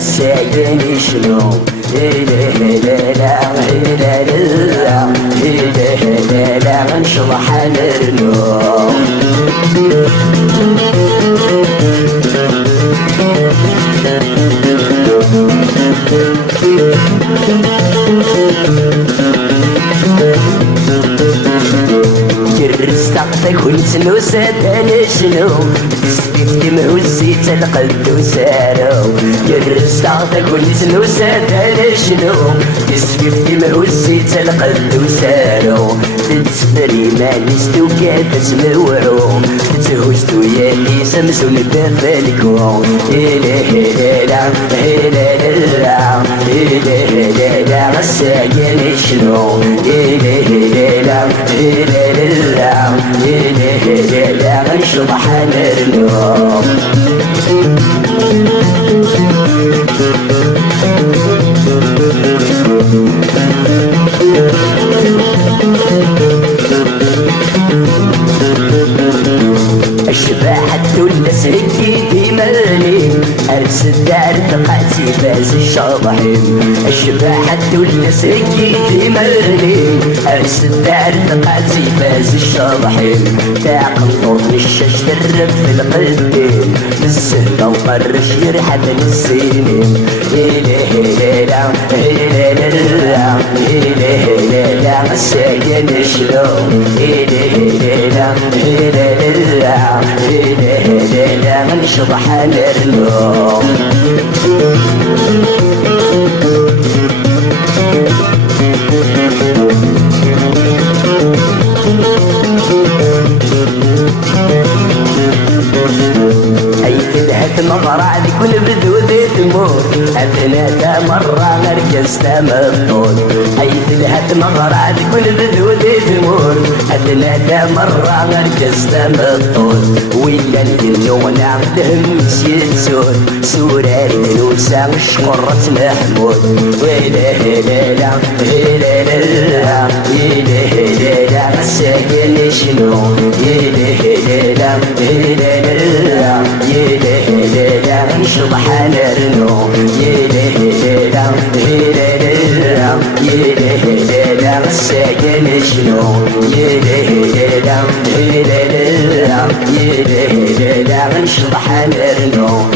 سايقني شنو نشرح الرنوم جرستعطيك ونسنو ساتاني شنو سبيت مهوزيت القلب وسارو جرستعطيك ونسنو ساتاني شنو سبيت مهوزيت القلب وسارو تتسفري مانيستو كاتس موعوم تتهوشتو يالي سمسون بفالكو سايقني شنو نشرح الرنوم الشباحة تولس هكي مالي ارسل دار تقاتي فاز الشاطحين الشباحة تولس هكي مالي ارسل دار تقاتي فاز الشاطحين تعقل طول الشاش ترب في القلبين السهلة وقرش يرحب للسنين سايقني شنو نشرح الرنوم مرة كل بدو ذي تموت أثناء مرة مركز تمطول أي تلهت مرة كل بدو ذي تموت أثناء مرة مركز تمطول ويا الدنيا نعمدهم يسود سورة النوسة مش قرة محمود ويلا هلالا هلالا هلالا سايقني شنو هلالا هلالا نشرح الرنوم سايقني شنو نشرح الرنوم